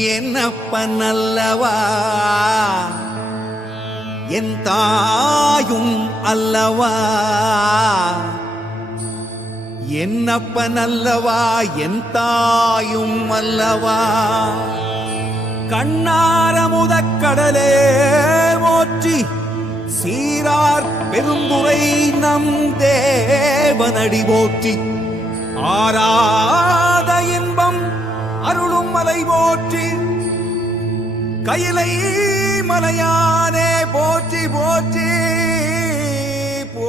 என்னப்பன் அல்லவா என் தாயும் அல்லவா? என்னப்பன் அல்லவா என் தாயும் அல்லவா? கண்ணாரமுதக் கடலே மோற்றி சீரார் பெரும்புரை நம் தேவனடி போற்றி. ஆராத மலை போற்றி. கையிலை மலையானே போற்றி போற்றி போ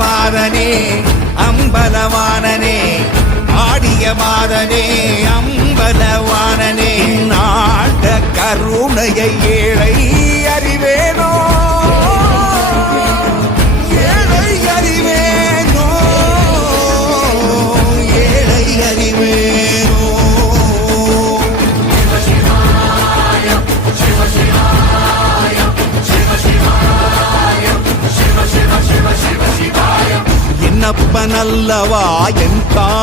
மாதனே அம்பலவானனே ஆடிய மாதனே அம்பலவானனே நாட கருணையை ஏழை என்னப்பன் அல்லவா என் தா